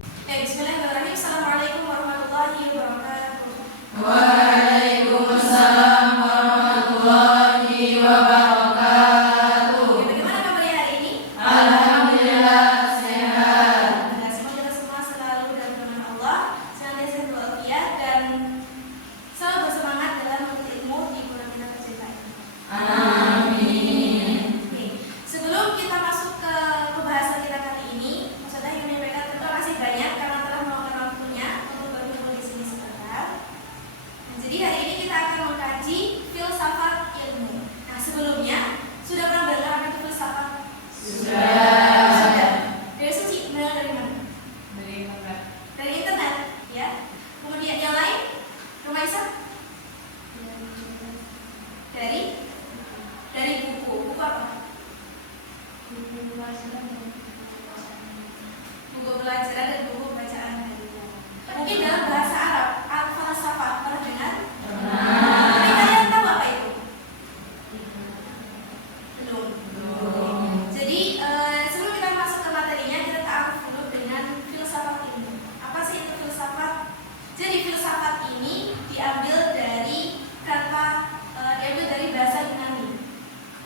Bismillahirrahmanirrahim. Assalamualaikum warahmatullahi wabarakatuh. Waalaikumsalam warahmatullahi wabarakatuh. Bagaimana kabarnya hari ini? Alhamdulillah sehat. Semoga kita semua selalu dalam perlindungan Allah, senantiasa walafiat dan selalu bersemangat dalam menuntut ilmu di bulan kita tercinta. Amin. Oke. Sebelum kita masuk ke pembahasan kita kali ini, maksudnya yang menyampaikan terima kasih banyak karena telah meluangkan waktunya untuk berkumpul di sini sebentar. Jadi hari ini kita akan mengkaji filsafat ilmu. Nah, sebelumnya sudah pernah dengar apa itu filsafat? Sudah. Dari suci, dari mana? Dari internet, ya. Kemudian yang lain, Rumah Isa? Dari buku. Buku apa? Buku pelajaran dan buku bacaan. Mungkin dalam bahasa Arab, al-falsafah pernah dengar? Tapi kalian tahu apa itu? Belum. Jadi sebelum kita masuk ke materinya, kita taaruf dulu dengan filsafat ilmu. Apa sih itu filsafat? Jadi filsafat ini diambil dari bahasa Yunani,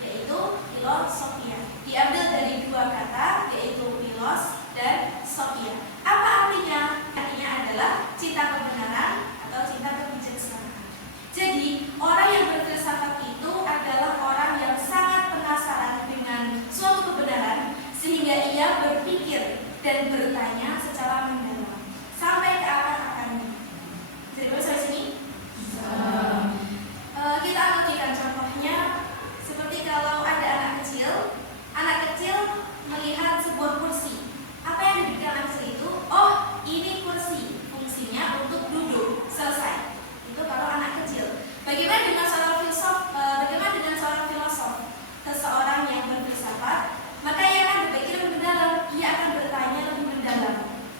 yaitu filosofia. Diambil dari dua kata, yaitu philos dan sophia. Apa artinya? Artinya adalah cinta kebenaran atau cinta kebijaksanaan. Jadi orang yang berfilsafat itu adalah orang yang sangat penasaran dengan suatu kebenaran, sehingga ia berpikir dan bertanya secara mendalam sampai ke akar-akarnya. Jadi boleh sampai sini? Kita analogikan contohnya seperti kalau ada anak kecil melihat sebuah kursi. Apa yang diberikan anak kecil itu? Oh, ini kursi, fungsinya untuk duduk, selesai. Itu kalau anak kecil. Bagaimana dengan seorang filosof? Seseorang yang berfilsafat, maka ia akan berpikir lebih mendalam, ia akan bertanya lebih mendalam.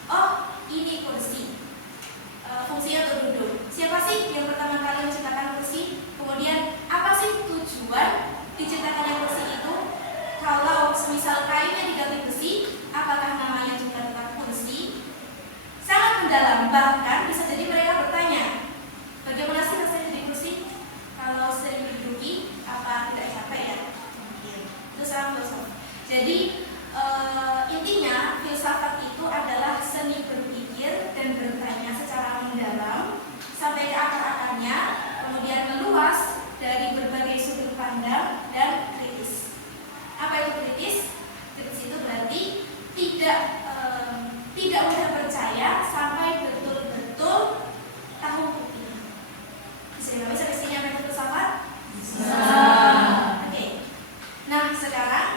Oh, ini kursi, fungsinya untuk duduk. Siapa sih yang pertama kali menciptakan kursi? Kemudian apa sih tujuan diciptakannya kursi itu? Kalau semisal kayunya diganti besi, apakah namanya juga tetap kursi? Sangat mendalam, bahkan bisa jadi mereka bertanya, bagaimana sih rasanya di kursi? Kalau sering diduduki, apa tidak capek ya? Itu sangat filosofi. Jadi intinya filsafat itu adalah seni berpikir dan bertanya secara mendalam sampai ke akar-akarnya, kemudian meluas dari berbagai sudut pandang dan kritis. Apa itu kritis? Kritis itu berarti tidak mudah percaya sampai betul-betul tahu buktinya. Bisa nggak sampai sini apa itu filsafat? Bisa. Oke. Nah sekarang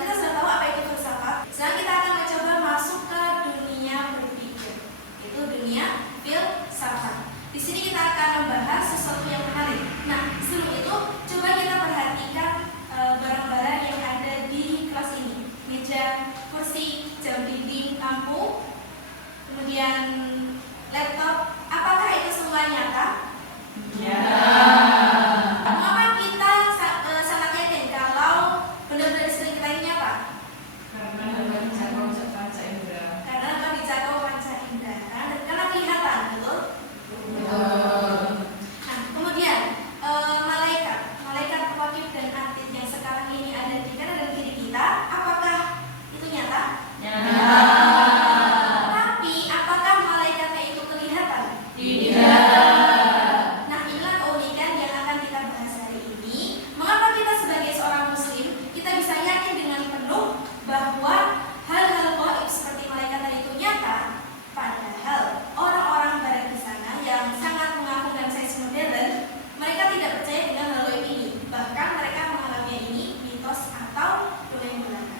kita sudah tahu apa itu filsafat. Sekarang kita akan mencoba masuk ke dunia berpikir, itu dunia filsafat. Di sini kita akan membahas sesuatu yang menarik. Nah, sebelum itu coba kita perhatikan barang-barang yang ada di kelas ini. Meja, kursi, jam dinding, lampu, kemudian laptop. Apakah itu semua nyata? Ya. Mengapa kita sangat yakin kalau benda-benda di sekeliling kita ini nyata? Karena dapat dijangkau panca indera. Karena dapat dijangkau panca indera. Karena kelihatan, betul? Nah, kemudian malaikat wakil dan atid yang sekarang ini ada di kanan dan kiri kita, apakah itu nyata? Nyata. Tapi apakah malaikatnya itu kelihatan? Tidak. Nah, inilah keunikan yang akan kita bahas hari ini. Mengapa kita sebagai seorang muslim kita bisa yakin dengan penuh bahwa hal-hal gaib seperti malaikat tadi itu nyata, padahal orang-orang barat di sana yang sangat mengagungkan sains modern, mereka tidak percaya dengan hal gaib ini. Bahkan mereka menganggapnya ini mitos atau dongeng belaka.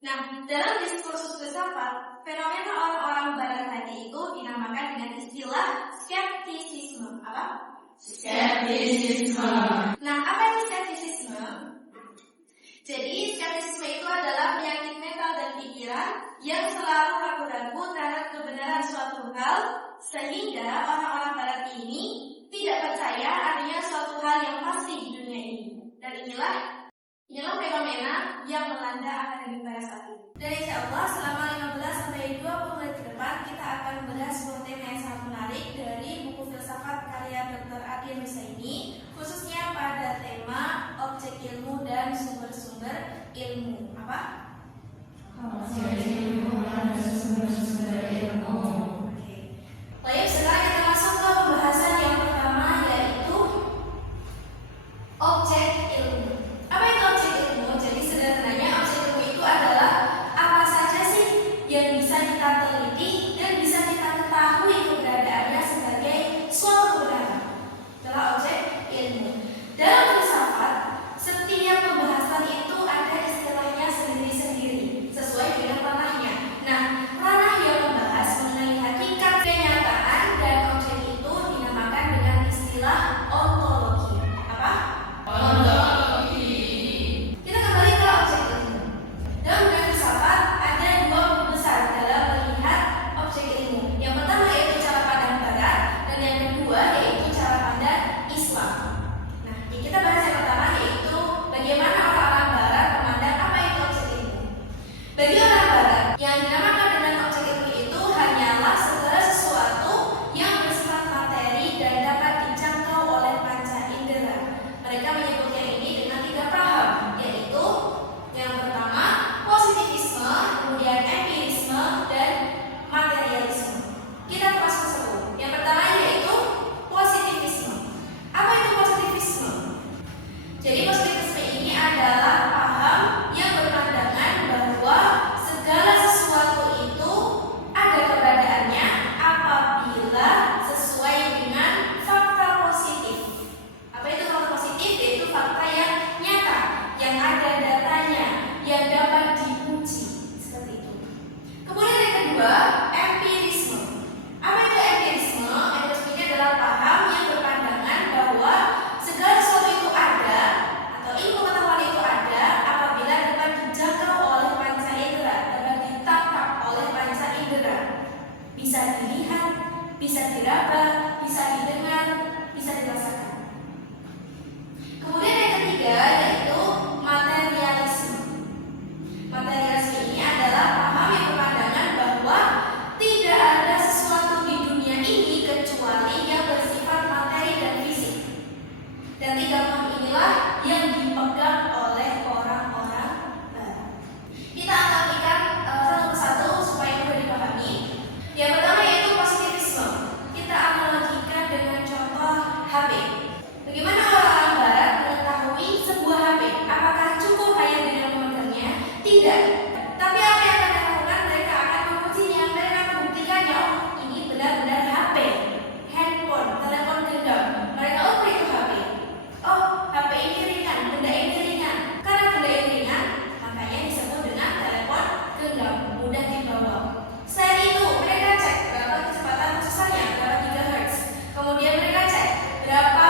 Nah, dalam diskursus filsafat, fenomena orang-orang barat tadi itu dinamakan dengan istilah skeptisisme. Apa? Skeptisisme. Nah, apa itu skeptisisme? Jadi, skeptisisme itu adalah penyakit mental dan pikiran yang selalu ragu-ragu terhadap kebenaran suatu hal, sehingga orang-orang barat ini tidak percaya adanya suatu hal yang pasti di dunia ini. Dan inilah fenomena yang melanda akademik pada saat ini. Dan insya Allah selama 15 sampai 20 bisa dilihat, bisa diraba, bisa didengar, bisa dirasakan. Kemudian yang ketiga yaitu materialisme. Materialisme ini adalah paham yang berpandangan bahwa tidak ada sesuatu di dunia ini kecuali yang bersifat materi dan fisik. Dan tiga paham inilah yang dipegang oleh orang-orang barat. Kita analogikan satu persatu supaya mudah dipahami. Yang pertama yaitu positivisme. Kita analogikan dengan contoh HP. Bagaimana orang-orang barat mengetahui sebuah HP? Apakah cukup hanya dengan memegangnya? Tidak. Tapi apa yang akan dilakukan? Mereka akan mengujinya. Mereka akan membuktikannya. Oh, ini benar-benar HP, handphone, telepon genggam. Mereka ukur itu HP. Oh, HP ini ringan, benda ini ringan. Karena benda ini ringan, makanya disebut dengan telepon genggam, mudah dibawa. Selain itu, mereka cek berapa kecepatan prosesornya, berapa GHz. Kemudian mereka cek berapa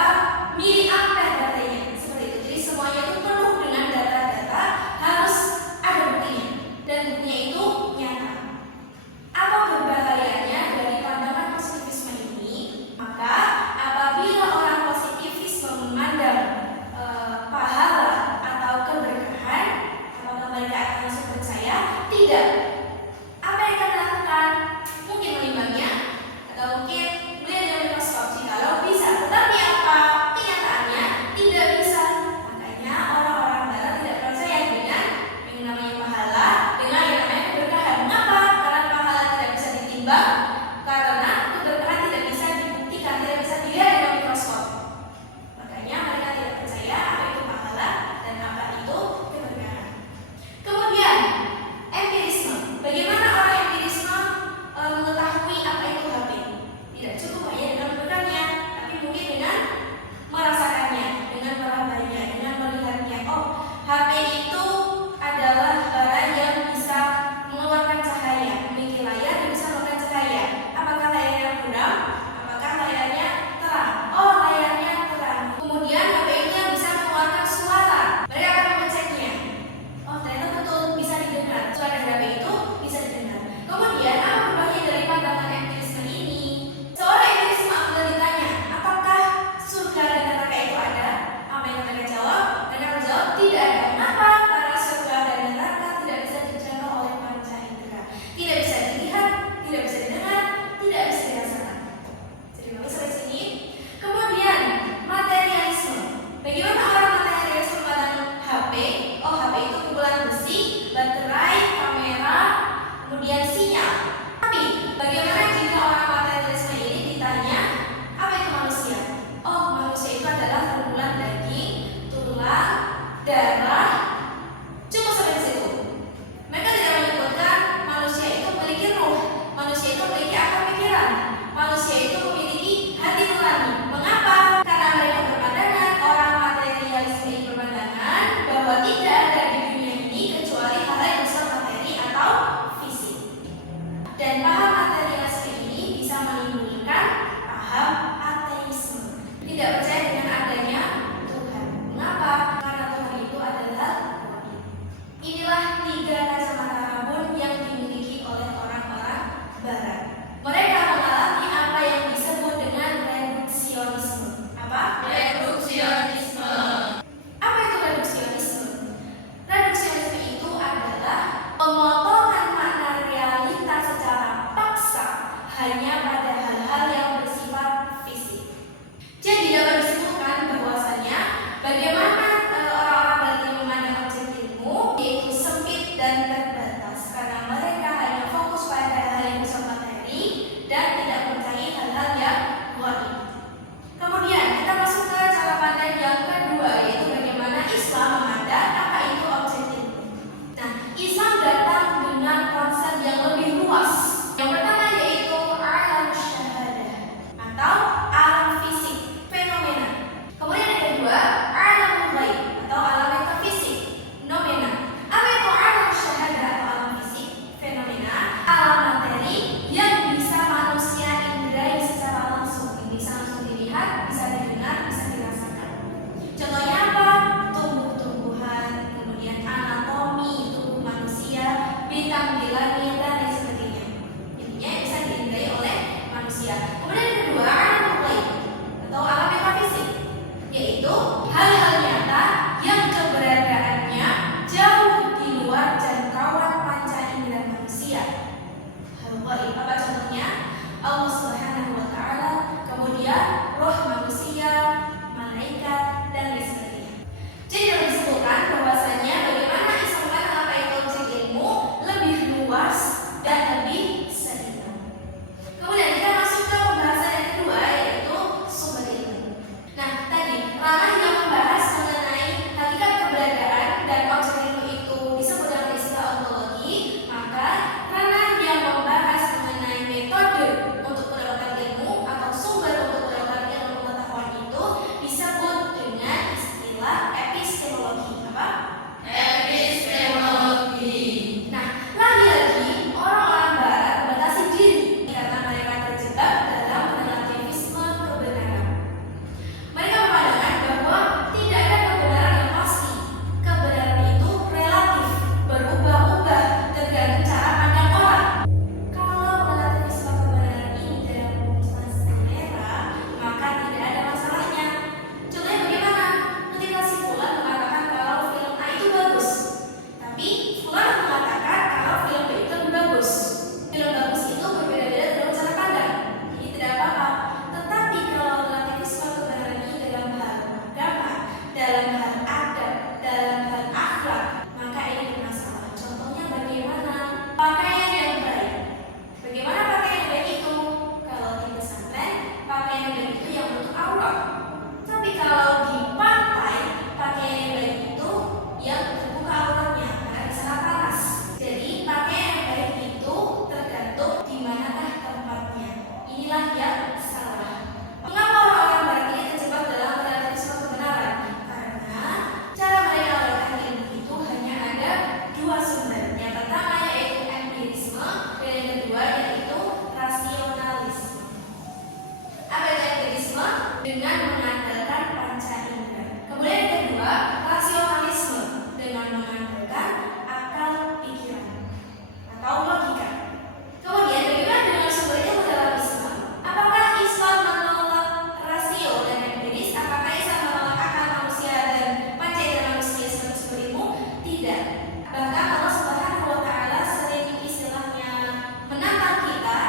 miliampere baterainya. Seperti itu. Jadi semuanya itu penuh dengan data-data, harus ada buktinya. Dan buktinya itu nyata. Apa berbahayanya dari pandangan positivisme ini? Maka apabila orang positivisme memandang pahala atau keberkahan, apakah mereka akan langsung percaya? Tidak. Apa yang akan dilakukan? Mungkin menimbangnya, atau mungkin melihat dengan mikroskop jikalau bisa. Tetapi apa? Kenyataannya tidak bisa. Makanya orang-orang barat tidak percaya dengan yang namanya pahala, dengan yang namanya keberkahan. Mengapa? Karena pahala tidak bisa ditimbang, karena keberkahan tidak bisa dibuktikan, tidak bisa dilihat dengan mikroskop. Makanya mereka tidak percaya apa itu pahala dan apa itu keberkahan. Kemudian empirisme. Bagaimana orang empirisme mengetahui apa itu HP? Tidak cukup hanya dengan memegangnya, tapi mungkin dengan merasakannya, dengan merabanya, dengan melihatnya. Oh, HP itu adalah barang yang bisa mengeluarkan cahaya, memiliki layar yang bisa mengeluarkan cahaya. Apakah layarnya buram? Apakah layarnya terang? Oh, layarnya terang. Kemudian HP ini yang bisa mengeluarkan suara. Mereka akan mengeceknya. Oh, ternyata betul bisa didengar. Suara dari HP itu bisa didengar. Kemudian apa berbahaya dari pandangan empirisme ini? Seorang empirisme apabila ditanya, apakah surga dan neraka itu ada? Apa yang mereka jawab? Mereka menjawab tidak ada. Kenapa? Karena surga dan neraka tidak bisa dijangkau oleh panca indera, tidak bisa dilihat, tidak bisa didengar, tidak bisa dirasakan. Jadi kami sampai sini. Kemudian materialisme. Bagaimana orang materialisme memandang HP? Oh, HP itu kumpulan besi, baterai, kamera, kemudian sinyal. Tapi bagaimana jika orang materialisme ini ditanya apa itu manusia? Oh, manusia itu adalah kumpulan daging, tulang, darah. Cuma sampai di situ. Mereka tidak menyebutkan manusia itu memiliki ruh, manusia itu memiliki akal pikiran, manusia itu memiliki hati nurani. Mengapa? Karena mereka berpandangan, orang materialisme ini berpandangan bahwa tidak ada di dunia ini kecuali hal yang bersifat materi atau fisik. Dan paham materialisme ini bisa menimbulkan paham ateisme, tidak percaya dengan adanya Tuhan. Mengapa? Karena Tuhan itu adalah gaib. Inilah tiga kacamata rabun yang dimiliki oleh orang-orang barat. Mereka mengalami apa yang disebut dengan reduksionisme. Apa? Reduksionisme. Apa itu reduksionisme? Reduksionisme itu adalah pemotongan makna realitas secara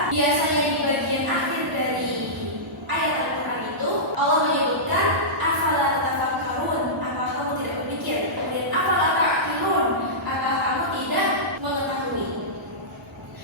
Biasanya di bagian akhir dari ayat Al-Quran itu Allah menyebutkan afala tatafakkarun, apakah kamu tidak berpikir? Kemudian afala ta'qilun, apakah kamu tidak mengetahui?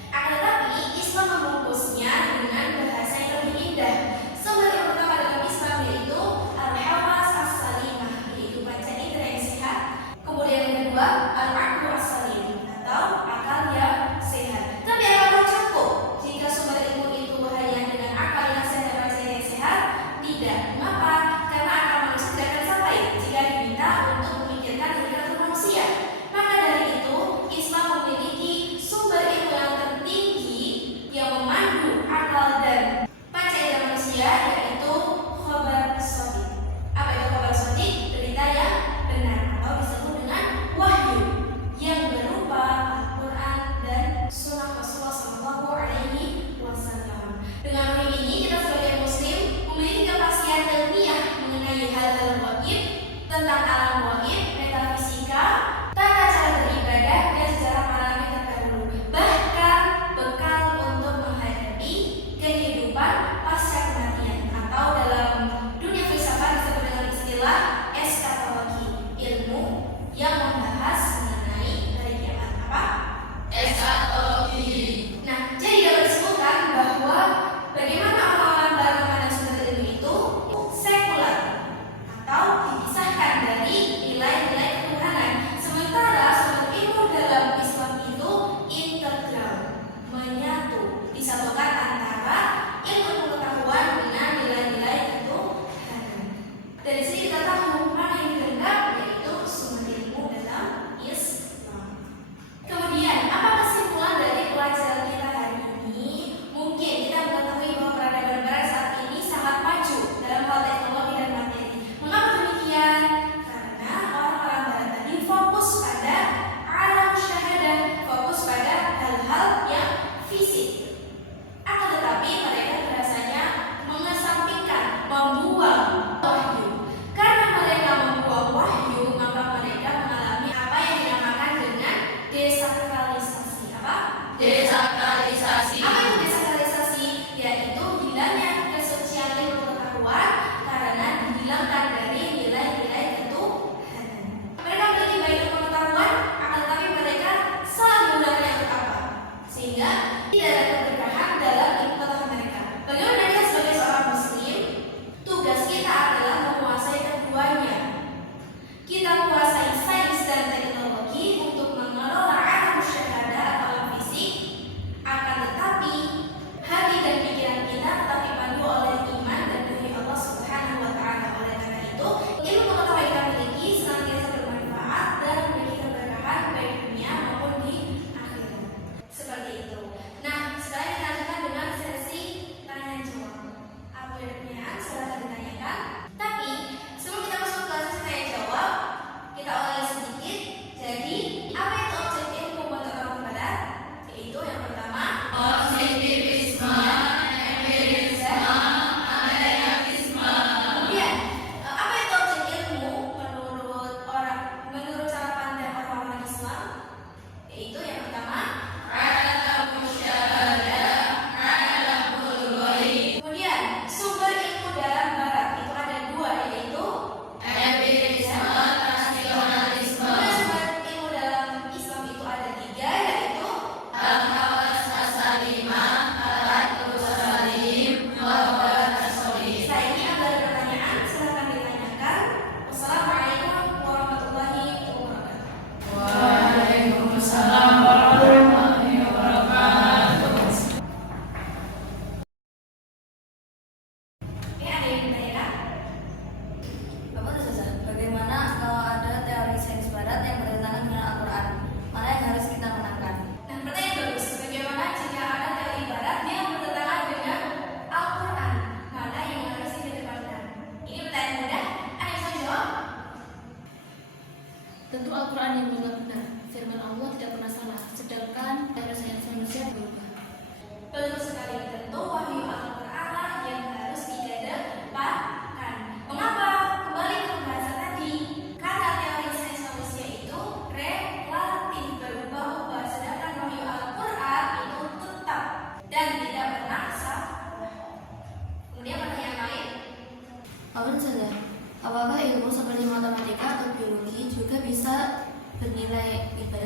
Akan tetapi Islam membungkusnya dengan bahasa yang lebih indah. Sumber yang pertama dalam Islam yaitu al-hawas as-salimah, yaitu panca indera yang sehat. Kemudian yang kedua al-aqlu as-salim, atau akal yang sehat. Tapi apakah cukup jika sumber ilmu itu hanya dengan akal yang sehat dan panca yang sehat? Tidak. Mengapa? Karena akal manusia tidak akan sampai jika diminta untuk memikirkan kehidupan manusia. Maka dari itu Islam memiliki sumber ilmu yang tertinggi yang memandu akal dan panca indera manusia, yaitu khabar shadiq. Apa itu khabar shadiq? Berita yang benar, atau disebut dengan wahyu, yang berupa Al-Quran dan Sunnah Rasulullah SAW. Dengan wahyu ini kita sebagai Muslim memiliki kepastian ilmiah mengenai hal-hal gaib, tentang alam gaib, metafisika, tata cara beribadah, dan sejarah para nabi terdahulu, bahkan bekal untuk menghadapi kehidupan pasca kematian, atau dalam dunia filsafat disebut dengan istilah eskatologi, ilmu yang membahas mengenai hari kiamat. Apa? Eskatologi. Nah, jadi dapat disebutkan bahwa bagaimana orang-orang barat memandang sumber ilmu itu sekuler atau dipisahkan dari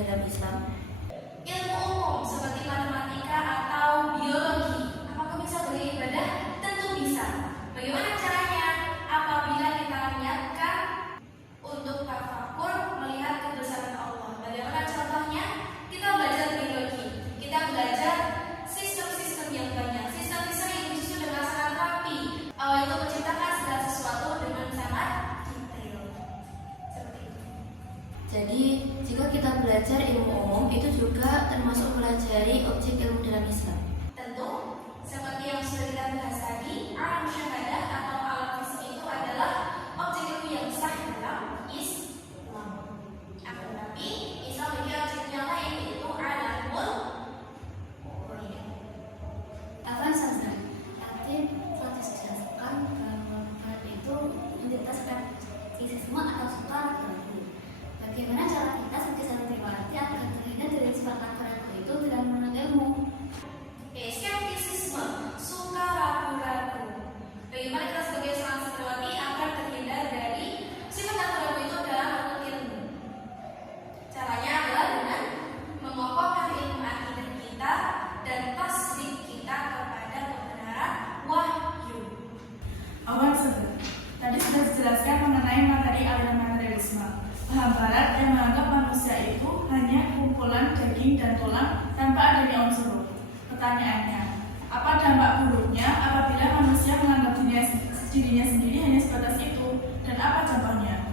dalam Islam? Ilmu umum seperti matematika atau biologi, apakah bisa beribadah? Tentu bisa. Bagaimana caranya? Apabila kita niatkan untuk tafakur melihat kebesaran Allah. Bagaimana contohnya? Kita belajar biologi, kita belajar sistem-sistem yang banyak, sistem-sistem yang disusun dengan sangat rapi. Allah itu menciptakan segala sesuatu dengan sangat detail. Seperti itu. Jadi, jika kita belajar ilmu umum, itu juga termasuk mempelajari objek ilmu dalam Islam. Tentu, seperti yang sudah kita bahas tadi, alam syahadah atau alam fisik itu adalah objek ilmu yang sah dalam Islam. Akan tetapi, Islam memiliki objek yang lain, yaitu alamul ghuyub. Afwan Sazan, tadi telah dijelaskan bahwa hal itu identitas skeptisisme atau suatu ragu. Bagaimana cara kita sebagai santriwati agar terhindar dari sifat ragu itu dengan menuntut ilmu? Skeptisisme, suka ragu-ragu. Bagaimana kita sebagai seorang santriwati agar terhindar dari sifat ragu-ragu itu dalam menuntut ilmu? Caranya adalah dengan mengokohkan ilmu akidah kita dan tasdik kita kepada kebenaran wahyu. Awal sebentar. Tadi sudah dijelaskan mengenai materi aliran materialisme. Paham barat yang menganggap manusia itu hanya kumpulan daging dan tulang tanpa adanya unsur ruh. Pertanyaannya, apa dampak buruknya apabila manusia menganggap dirinya sendiri hanya sebatas itu, dan apa contohnya?